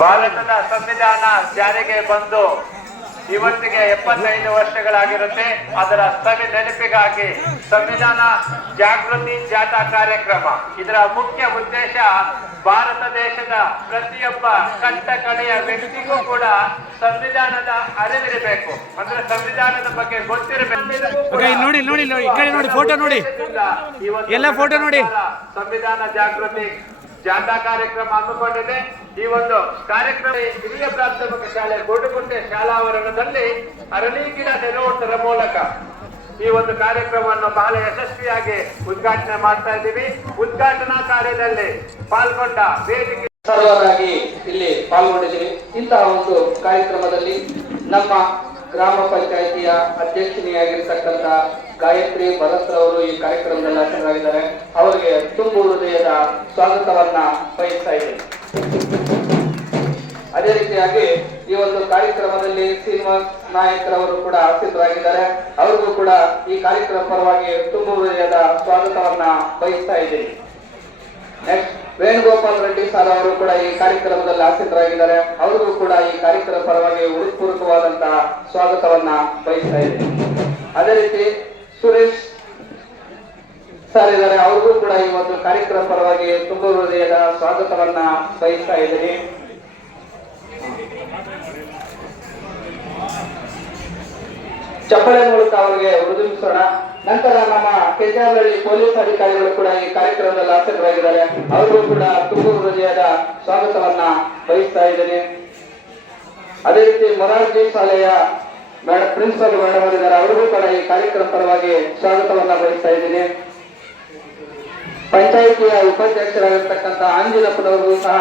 ಭಾರತದ ಸಂವಿಧಾನ ಜಾರಿಗೆ ಬಂದು ಇವತ್ತಿಗೆ ಎಪ್ಪತ್ತೈದು ವರ್ಷಗಳಾಗಿರುತ್ತೆ. ಅದರ ಸವಿ ನೆನಪಿಗಾಗಿ ಸಂವಿಧಾನ ಜಾಗೃತಿ ಜಾಥಾ ಕಾರ್ಯಕ್ರಮ. ಇದರ ಮುಖ್ಯ ಉದ್ದೇಶ ಭಾರತ ದೇಶದ ಪ್ರತಿಯೊಬ್ಬ ಕಟ್ಟ ಕಡೆಯ ವ್ಯಕ್ತಿಗೂ ಕೂಡ ಸಂವಿಧಾನದ ಅರಿವಿರಬೇಕು. ಅಂದ್ರೆ ಸಂವಿಧಾನದ ಬಗ್ಗೆ ಗೊತ್ತಿರಬೇಕು. ನೋಡಿ, ನೋಡಿ, ನೋಡಿ, ಫೋಟೋ ನೋಡಿ, ಎಲ್ಲ ಫೋಟೋ ನೋಡಿ. ಸಂವಿಧಾನ ಜಾಗೃತಿ ಜಾಥಾ ಕಾರ್ಯಕ್ರಮ ಹಮ್ಮಿಕೊಂಡಿದೆ. ಈ ಒಂದು ಕಾರ್ಯಕ್ರಮ ಹಿರಿಯ ಪ್ರಾಥಮಿಕ ಶಾಲೆ ಗೋಡುಗುಂಟೆ ಶಾಲಾವರಣದಲ್ಲಿ ಅರಳಿ ಗಿಡ ನೆಡುವುದರ ಮೂಲಕ ಈ ಒಂದು ಕಾರ್ಯಕ್ರಮವನ್ನು ಬಹಳ ಯಶಸ್ವಿಯಾಗಿ ಉದ್ಘಾಟನೆ ಮಾಡ್ತಾ ಇದ್ದೀವಿ. ಉದ್ಘಾಟನಾ ಕಾರ್ಯದಲ್ಲಿ ಪಾಲ್ಗೊಂಡ ವೇದಿಕೆ ಸರ್ವರಾಗಿ ಇಲ್ಲಿ ಪಾಲ್ಗೊಂಡಿದ್ದೀವಿ. ಇಂತಹ ಒಂದು ಕಾರ್ಯಕ್ರಮದಲ್ಲಿ ನಮ್ಮ ಗ್ರಾಮ ಪಂಚಾಯಿತಿಯ ಅಧ್ಯಕ್ಷನಿಯಾಗಿರ್ತಕ್ಕಂಥ ಗಾಯತ್ರಿ ಭರತ್ ಅವರು ಈ ಕಾರ್ಯಕ್ರಮದಲ್ಲಿ ಹಾಜರಾಗಿದ್ದಾರೆ ಅವರಿಗೆ ತುಂಬು ಹೃದಯದ ಸ್ವಾಗತವನ್ನ ಬಯಸ್ತಾ ಇದ್ದೇನೆ. ಅದೇ ರೀತಿಯಾಗಿ ಈ ಒಂದು ಕಾರ್ಯಕ್ರಮದಲ್ಲಿ ಶ್ರೀನಿವಾಸ್ ನಾಯಕರವರು ಕೂಡ ಆಸೀನರಾಗಿದ್ದಾರೆ. ಅವರಿಗೂ ಕೂಡ ಈ ಕಾರ್ಯಕ್ರಮ ಪರವಾಗಿ ತುಂಬು ಹೃದಯದ ಸ್ವಾಗತವನ್ನ ಬಯಸ್ತಾ ಇದ್ದೀನಿ. ವೇಣುಗೋಪಾಲ್ ರೆಡ್ಡಿ ಸರ್ ಅವರು ಕೂಡ ಈ ಕಾರ್ಯಕ್ರಮದಲ್ಲಿ ಆಸಕ್ತರಾಗಿದ್ದಾರೆ. ಅವರಿಗೂ ಕೂಡ ಈ ಕಾರ್ಯಕ್ರಮ ಪರವಾಗಿ ಉಡುಪೂರ್ವಕವಾದಂತಹ ಸ್ವಾಗತವನ್ನ ಬಯಸ್ತಾ ಇದೆ ಅದೇ ರೀತಿ ಸುರೇಶ್ ಸರ್ ಇದ್ದಾರೆ. ಅವ್ರಿಗೂ ಕೂಡ ಈ ಒಂದು ಕಾರ್ಯಕ್ರಮ ಪರವಾಗಿ ತುಂಬ ಹೃದಯದ ಸ್ವಾಗತವನ್ನ ಬಯಸ್ತಾ ಇದ್ದೀನಿ. ಚಪ್ಪಳೆ ಮೂಲಕ ಅವರಿಗೆ ಮೃದುಗಿಸೋಣ ನಂತರ ನಮ್ಮ ಕೆಜಾರಹಳ್ಳಿ ಪೊಲೀಸ್ ಅಧಿಕಾರಿಗಳು ಕೂಡ ಈ ಕಾರ್ಯಕ್ರಮದಲ್ಲಿ ಆಸಕ್ತರಾಗಿದ್ದಾರೆ. ಅವರು ಕೂಡ ತುಂಬ ಹೃದಯದ ಸ್ವಾಗತವನ್ನ ಬಯಸ್ತಾ ಇದ್ದೀನಿ. ಅದೇ ರೀತಿ ಮೊರಾರ್ಜಿ ಶಾಲೆಯ ಪ್ರಿನ್ಸಿಪಲ್ ಮೇಡಮ್ ಅವರಿದ್ದಾರೆ ಅವರಿಗೂ ಕೂಡ ಈ ಕಾರ್ಯಕ್ರಮ ಪರವಾಗಿ ಸ್ವಾಗತವನ್ನ ಬಯಸ್ತಾ ಇದ್ದೀನಿ. ಪಂಚಾಯಿತಿಯ ಉಪಾಧ್ಯಕ್ಷರಾಗಿರ್ತಕ್ಕಂಥ ಆಂಜಿನಪ್ಪನವರು ಸಹ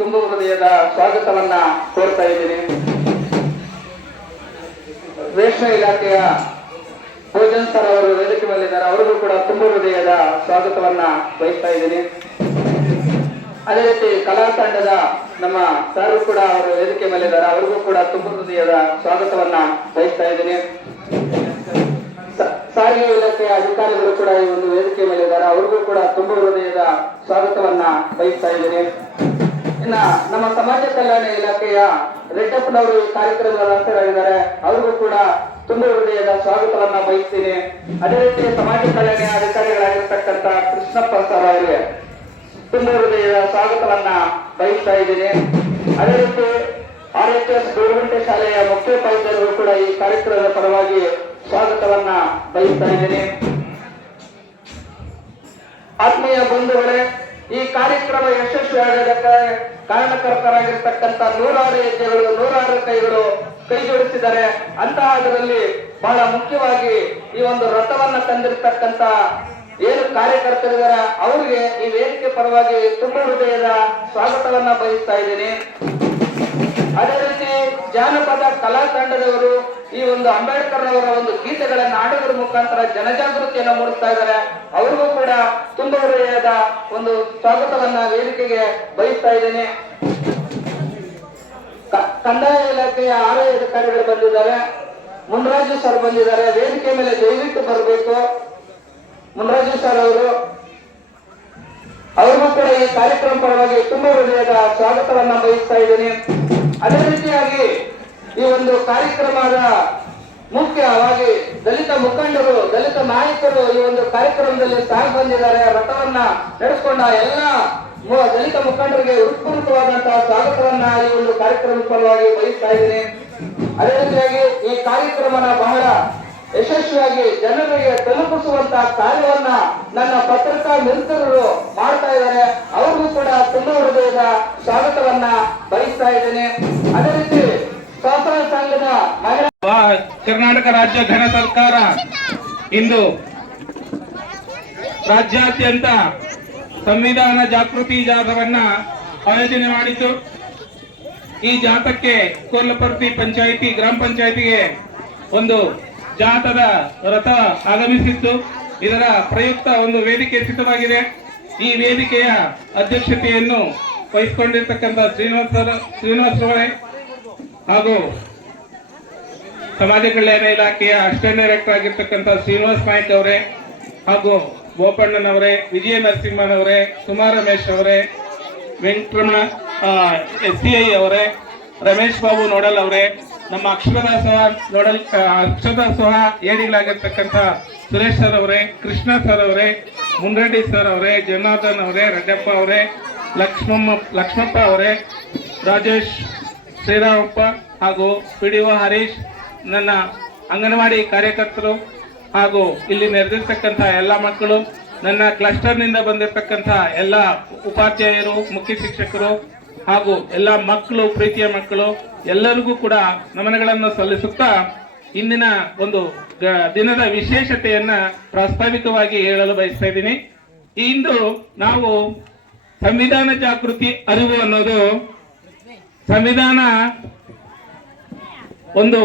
ತುಂಬ ಹೃದಯದ ಸ್ವಾಗತವನ್ನ ಕೋರ್ತಾ ಇದ್ದೀನಿ. ರೇಷ್ಮೆ ಇಲಾಖೆಯ ಭೋಜನ್ ಸರ್ ಅವರು ವೇದಿಕೆ ಮೇಲಿದ್ದಾರೆ. ಅವರಿಗೂ ಕೂಡ ತುಂಬ ಹೃದಯದ ಸ್ವಾಗತವನ್ನ ಬಯಸ್ತಾ ಇದ್ದೀನಿ. ಅದೇ ರೀತಿ ಕಲಾ ತಂಡದ ನಮ್ಮ ಸರ್ ಕೂಡ ಅವರು ವೇದಿಕೆ ಮೇಲಿದ್ದಾರೆ. ಅವರಿಗೂ ಕೂಡ ತುಂಬ ಹೃದಯದ ಸ್ವಾಗತವನ್ನ ಬಯಸ್ತಾ ಇದ್ದೀನಿ. ಸಾರಿಗೆ ಇಲಾಖೆಯ ಅಧಿಕಾರಿಗಳು ಕೂಡ ಈ ಒಂದು ವೇದಿಕೆ ಮೇಲಿದ್ದಾರೆ. ಅವರಿಗೂ ಕೂಡ ತುಂಬ ಹೃದಯದ ಸ್ವಾಗತವನ್ನ ಬಯಸ್ತಾ ಇದ್ದೀನಿ. ಇನ್ನ ನಮ್ಮ ಸಮಾಜ ಕಲ್ಯಾಣ ಇಲಾಖೆಯ ರೆಡ್ಡಪ್ಪನವರು ಈ ಕಾರ್ಯಕ್ರಮದ ಹಾಜರಾಗಿದ್ದಾರೆ. ಅವರಿಗೂ ಕೂಡ ತುಂಬ ಹೃದಯದ ಸ್ವಾಗತವನ್ನ ಬಯಸ್ತೀನಿ. ಅದೇ ರೀತಿ ಸಮಾಜ ಕಲ್ಯಾಣ ಅಧಿಕಾರಿಗಳಾಗಿರ್ತಕ್ಕಂಥ ಕೃಷ್ಣಪ್ಪ ಸರ್ ಅವರಿಗೆ ತುಂಬ ಹೃದಯದ ಸ್ವಾಗತವನ್ನ ಬಯಸ್ತಾ ಇದ್ದೇನೆ. ಅದೇ ರೀತಿ ಆರ್ ಎಚ್ ಎಸ್ ಗೌರ್ಮೆಂಟ್ ಶಾಲೆಯ ಮುಖ್ಯೋಪಾಧ್ಯಾಯರು ಕೂಡ ಈ ಕಾರ್ಯಕ್ರಮದ ಪರವಾಗಿ ಸ್ವಾಗತವನ್ನ ಬಯಸ್ತಾ ಇದ್ದೇನೆ. ಆತ್ಮೀಯ ಬಂಧುಗಳೇ, ಈ ಕಾರ್ಯಕ್ರಮ ಯಶಸ್ವಿಯಾಗೋದಕ್ಕೆ ಕಾರಣಕರ್ತರಾಗಿರ್ತಕ್ಕಂಥ ನೂರಾರು ಹೆಜ್ಜೆಗಳು ನೂರಾರು ಕೈಗಳು ಕೈ ಜೋಡಿಸಿದ್ದಾರೆ ಅಂತಹದರಲ್ಲಿ ಬಹಳ ಮುಖ್ಯವಾಗಿ ಈ ಒಂದು ರಥವನ್ನ ತಂದಿರತಕ್ಕಂತ ಏನು ಕಾರ್ಯಕರ್ತರಿದ್ದಾರೆ. ಅವರಿಗೆ ಈ ವೇದಿಕೆ ಪರವಾಗಿ ತುಂಬ ಹೃದಯದ ಸ್ವಾಗತವನ್ನ ಬಯಸ್ತಾ ಇದ್ದೀನಿ. ಅದೇ ರೀತಿ ಜಾನಪದ ಕಲಾ ತಂಡದವರು ಈ ಒಂದು ಅಂಬೇಡ್ಕರ್ ಅವರ ಒಂದು ಗೀತೆಗಳನ್ನು ಆಡೋದ್ರ ಮುಖಾಂತರ ಜನಜಾಗೃತಿಯನ್ನು ಮೂಡಿಸ್ತಾ ಇದ್ದಾರೆ. ಅವರಿಗೂ ಕೂಡ ತುಂಬ ಹೃದಯದ ಒಂದು ಸ್ವಾಗತವನ್ನ ವೇದಿಕೆಗೆ ಬಯಸ್ತಾ ಇದ್ದೇನೆ. ಕಂದಾಯ ಇಲಾಖೆಯ ಆರೋಗ್ಯ ಅಧಿಕಾರಿಗಳು ಬಂದಿದ್ದಾರೆ. ಮುನ್ರಾಜು ಸರ್ ಬಂದಿದ್ದಾರೆ. ವೇದಿಕೆ ಮೇಲೆ ದಯವಿಟ್ಟು ಬರಬೇಕು. ಮುನ್ರಾಜು ಸರ್ ಅವರು. ಅವ್ರಿಗೂ ಕೂಡ ಈ ಕಾರ್ಯಕ್ರಮ ಪರವಾಗಿ ತುಂಬಾ ಹೃದಯದ ಸ್ವಾಗತವನ್ನ ಬಯಸ್ತಾ ಇದ್ದೀನಿ. ಅದೇ ರೀತಿಯಾಗಿ ಈ ಒಂದು ಕಾರ್ಯಕ್ರಮದ ಮುಖ್ಯವಾಗಿ ದಲಿತ ಮುಖಂಡರು, ದಲಿತ ನಾಯಕರು ಈ ಒಂದು ಕಾರ್ಯಕ್ರಮದಲ್ಲಿ ಸಾಗಿ ಬಂದಿದ್ದಾರೆ. ರಥವನ್ನ ನಡೆಸಿಕೊಂಡ ಎಲ್ಲ ದಲಿತ ಮುಖಂಡರಿಗೆ ಉತ್ಪೂರ್ತವಾದಂತಹ ಸ್ವಾಗತವನ್ನ ಈ ಒಂದು ಕಾರ್ಯಕ್ರಮದ ಪರವಾಗಿ ಬಯಸ್ತಾ ಇದ್ದೇನೆ. ಅದೇ ರೀತಿಯಾಗಿ ಈ ಕಾರ್ಯಕ್ರಮನ ಬಹಳ ಯಶಸ್ವಿಯಾಗಿ ಜನರಿಗೆ ತಲುಪಿಸುವಂತಹ ಕಾರ್ಯವನ್ನ ನನ್ನ ಪತ್ರಿಕಾ ಮಿತ್ರರು ಮಾಡ್ತಾ ಇದ್ದಾರೆ. ಅವ್ರಿಗೂ ಕೂಡ ತುಂಬ ಹೃದಯದ ಸ್ವಾಗತವನ್ನ ಬಯಸ್ತಾ ಇದ್ದೇನೆ. ಅದೇ ರೀತಿ ಸಹಕಾರ ಸಂಘದ ಮಹಿಳಾ ಕರ್ನಾಟಕ ರಾಜ್ಯ ಘನ ಸರ್ಕಾರ ಇಂದು ರಾಜ್ಯಾದ್ಯಂತ ಸಂವಿಧಾನ ಜಾಗೃತಿ ಜಾಥವನ್ನ ಆಯೋಜನೆ ಮಾಡಿತು ಈ ಜಾಥಕ್ಕೆ ಕೋರ್ಲಪರ್ತಿ ಪಂಚಾಯಿತಿ, ಗ್ರಾಮ ಪಂಚಾಯಿತಿಗೆ ಒಂದು ಜಾಥದ ರಥ ಆಗಮಿಸಿತ್ತು. ಇದರ ಪ್ರಯುಕ್ತ ಒಂದು ವೇದಿಕೆ ಸಿದ್ಧವಾಗಿದೆ. ಈ ವೇದಿಕೆಯ ಅಧ್ಯಕ್ಷತೆಯನ್ನು ವಹಿಸಿಕೊಂಡಿರ್ತಕ್ಕಂಥ ಶ್ರೀನಿವಾಸ ಶ್ರೀನಿವಾಸರವರೇ ಹಾಗೂ ಸಮಾಜ ಕಲ್ಯಾಣ ಇಲಾಖೆಯ ಅಸಿಸ್ಟೆಂಟ್ ಡೈರೆಕ್ಟರ್ ಆಗಿರ್ತಕ್ಕಂಥ ಶ್ರೀನಿವಾಸ್ ನಾಯ್ಕ್ ಅವರೇ ಹಾಗೂ ಬೋಪಣ್ಣನವರೇ ವಿಜಯ ನರಸಿಂಹನವರೇ, ಸುಮಾ ರಮೇಶ್ ಅವರೇ, ವೆಂಕಟರಮಣ ಎಸ್ ಸಿ ಐ ಅವರೇ, ರಮೇಶ್ ಬಾಬು ನೋಡಲ್ ಅವರೇ, ನಮ್ಮ ಅಕ್ಷರದಾಸೋಹ ನೋಡಲ್ ಅಕ್ಷರದಾಸೋಹ ಏಡಿಗಳಾಗಿರ್ತಕ್ಕಂಥ ಸುರೇಶ್ ಸರ್ ಅವರೇ, ಕೃಷ್ಣ ಸರ್ ಅವರೇ, ಮುನ್ರೆಡ್ಡಿ ಸರ್ ಅವರೇ, ಜನಾರ್ದನ್ ಅವರೇ, ರೆಡ್ಡಪ್ಪ ಅವರೇ, ಲಕ್ಷ್ಮಮ್ಮ, ಲಕ್ಷ್ಮಪ್ಪ ಅವರೇ, ರಾಜೇಶ್, ಶ್ರೀರಾಮಪ್ಪ ಹಾಗೂ ಪಿ ಡಿ ಒ ಹರೀಶ್, ನನ್ನ ಅಂಗನವಾಡಿ ಕಾರ್ಯಕರ್ತರು ಹಾಗೂ ಇಲ್ಲಿ ನೆರೆದಿರ್ತಕ್ಕಂಥ ಎಲ್ಲ ಮಕ್ಕಳು, ನನ್ನ ಕ್ಲಸ್ಟರ್ನಿಂದ ಬಂದಿರತಕ್ಕಂಥ ಎಲ್ಲ ಉಪಾಧ್ಯಾಯರು, ಮುಖ್ಯ ಶಿಕ್ಷಕರು ಹಾಗೂ ಎಲ್ಲ ಮಕ್ಕಳು, ಪ್ರೀತಿಯ ಮಕ್ಕಳು, ಎಲ್ಲರಿಗೂ ಕೂಡ ನಮನಗಳನ್ನು ಸಲ್ಲಿಸುತ್ತಾ ಇಂದಿನ ಒಂದು ದಿನದ ವಿಶೇಷತೆಯನ್ನ ಪ್ರಾಸ್ತಾವಿಕವಾಗಿ ಹೇಳಲು ಬಯಸ್ತಾ ಇದ್ದೀನಿ. ಇಂದು ನಾವು ಸಂವಿಧಾನ ಜಾಗೃತಿ ಅರಿವು ಅನ್ನೋದು, ಸಂವಿಧಾನ ಒಂದು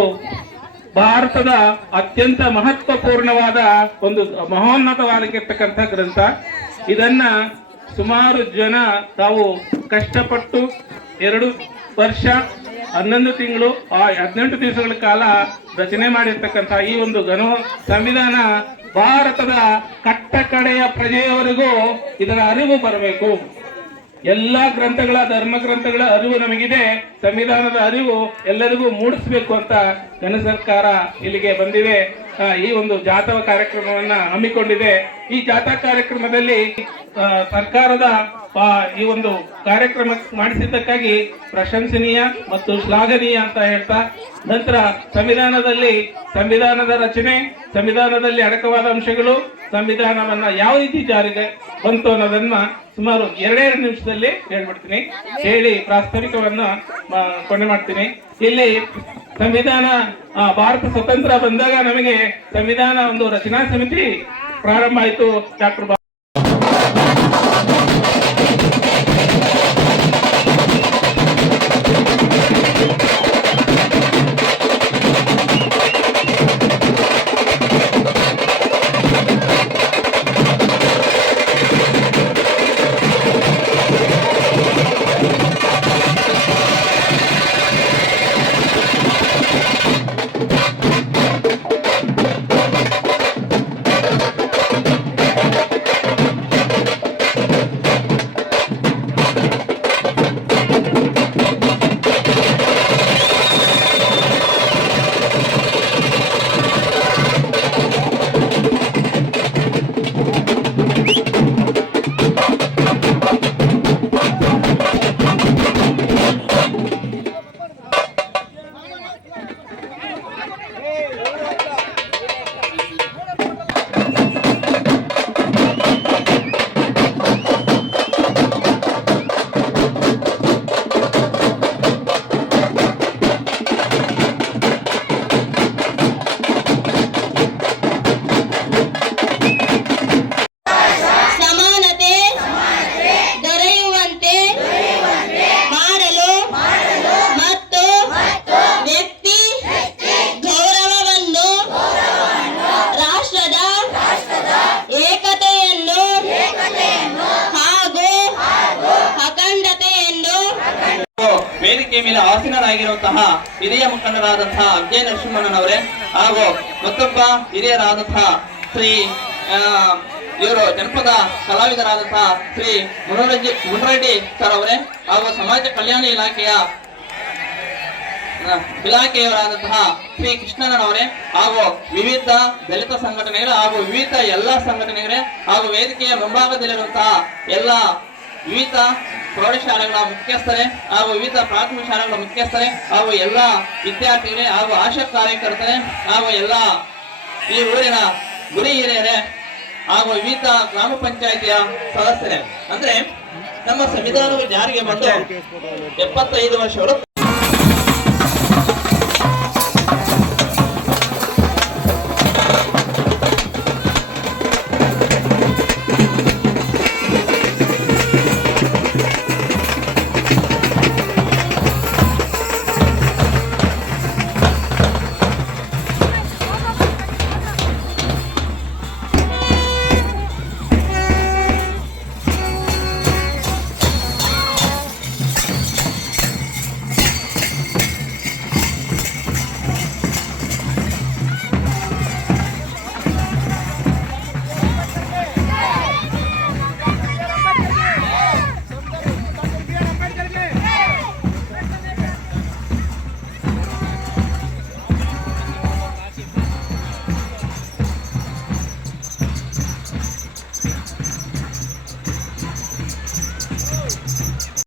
ಭಾರತದ ಅತ್ಯಂತ ಮಹತ್ವಪೂರ್ಣವಾದ ಒಂದು ಮಹೋನ್ನತವಾಗಿರ್ತಕ್ಕಂಥ ಗ್ರಂಥ. ಇದನ್ನ ಸುಮಾರು ಜನ ತಾವು ಕಷ್ಟಪಟ್ಟು ಎರಡು ವರ್ಷ, ಹನ್ನೊಂದು ತಿಂಗಳು, ಆ ಹದಿನೆಂಟು ದಿವಸಗಳ ಕಾಲ ರಚನೆ ಮಾಡಿರ್ತಕ್ಕಂಥ ಈ ಒಂದು ಘನ ಸಂವಿಧಾನ ಭಾರತದ ಕಟ್ಟಕಡೆಯ ಪ್ರಜೆಯವರೆಗೂ ಇದರ ಅರಿವು ಬರಬೇಕು. ಎಲ್ಲಾ ಗ್ರಂಥಗಳ, ಧರ್ಮ ಗ್ರಂಥಗಳ ಅರಿವು ನಮಗಿದೆ. ಸಂವಿಧಾನದ ಅರಿವು ಎಲ್ಲರಿಗೂ ಮೂಡಿಸಬೇಕು ಅಂತ ಜನ ಸರ್ಕಾರ ಇಲ್ಲಿಗೆ ಬಂದಿದೆ. ಈ ಒಂದು ಜಾಥಾ ಕಾರ್ಯಕ್ರಮವನ್ನ ಹಮ್ಮಿಕೊಂಡಿದೆ. ಈ ಜಾಥಾ ಕಾರ್ಯಕ್ರಮದಲ್ಲಿ ಸರ್ಕಾರದ ಈ ಒಂದು ಕಾರ್ಯಕ್ರಮ ಮಾಡಿಸಿದ್ದಕ್ಕಾಗಿ ಪ್ರಶಂಸನೀಯ ಮತ್ತು ಶ್ಲಾಘನೀಯ ಅಂತ ಹೇಳ್ತಾ, ನಂತರ ಸಂವಿಧಾನದಲ್ಲಿ, ಸಂವಿಧಾನದ ರಚನೆ, ಸಂವಿಧಾನದಲ್ಲಿ ಅಡಕವಾದ ಅಂಶಗಳು, ಸಂವಿಧಾನವನ್ನ ಯಾವ ರೀತಿ ಜಾರಿಗೆ ಬಂತು ಅನ್ನೋದನ್ನ ಸುಮಾರು ಎರಡೆರಡು ನಿಮಿಷದಲ್ಲಿ ಹೇಳ್ಬಿಡ್ತೀನಿ. ಹೇಳಿ ಪ್ರಾಸ್ತಾವಿಕವನ್ನ ಕೊನೆ ಮಾಡ್ತೀನಿ. ಇಲ್ಲಿ ಸಂವಿಧಾನ ಭಾರತ ಸ್ವತಂತ್ರ ಬಂದಾಗ ನಮಗೆ ಸಂವಿಧಾನ ಒಂದು ರಚನಾ ಸಮಿತಿ ಪ್ರಾರಂಭ ಆಯಿತು. ಡಾಕ್ಟರ್ ಮೇಲೆ ಆಸೀನರಾಗಿರುವಂತಹ ಹಿರಿಯ ಮುಖಂಡರಾದಂತಹ ಅಜ್ಜಯ ನರಸಿಂಹಣ್ಣನವರೇ ಹಾಗೂ ಮತ್ತೊಬ್ಬ ಹಿರಿಯರಾದಂತಹ ಶ್ರೀ ಇವರು ಜನಪದ ಕಲಾವಿದರಾದಂತಹ ಶ್ರೀ ಮುನರಂಜಿ, ಮುನರೆಡ್ಡಿ ಸರ್ ಅವರೇ ಹಾಗೂ ಸಮಾಜ ಕಲ್ಯಾಣ ಇಲಾಖೆಯ ಇಲಾಖೆಯವರಾದಂತಹ ಶ್ರೀ ಕೃಷ್ಣನವರೇ ಹಾಗೂ ವಿವಿಧ ದಲಿತ ಸಂಘಟನೆಗಳು ಹಾಗೂ ವಿವಿಧ ಎಲ್ಲಾ ಸಂಘಟನೆಗಳೇ ಹಾಗೂ ವೇದಿಕೆಯ ಮುಂಭಾಗದಲ್ಲಿರುವಂತಹ ಎಲ್ಲ ವಿವಿಧ ಪ್ರೌಢಶಾಲೆಗಳ ಮುಖ್ಯಸ್ಥರೇ ಹಾಗೂ ವಿವಿಧ ಪ್ರಾಥಮಿಕ ಶಾಲೆಗಳ ಮುಖ್ಯಸ್ಥರೇ ಹಾಗೂ ಎಲ್ಲ ವಿದ್ಯಾರ್ಥಿಗಳೇ ಹಾಗೂ ಆಶಾ ಕಾರ್ಯಕರ್ತರೇ ಹಾಗೂ ಎಲ್ಲ ಈ ಊರಿನ ಗುರಿ ಹಿರಿಯರೇ ಹಾಗೂ ವಿವಿಧ ಗ್ರಾಮ ಪಂಚಾಯಿತಿಯ ಸದಸ್ಯರೇ. ಅಂದ್ರೆ ನಮ್ಮ ಸಂವಿಧಾನವು ಜಾರಿಗೆ ಬಂದು ಎಪ್ಪತ್ತೈದು ವರ್ಷಗಳು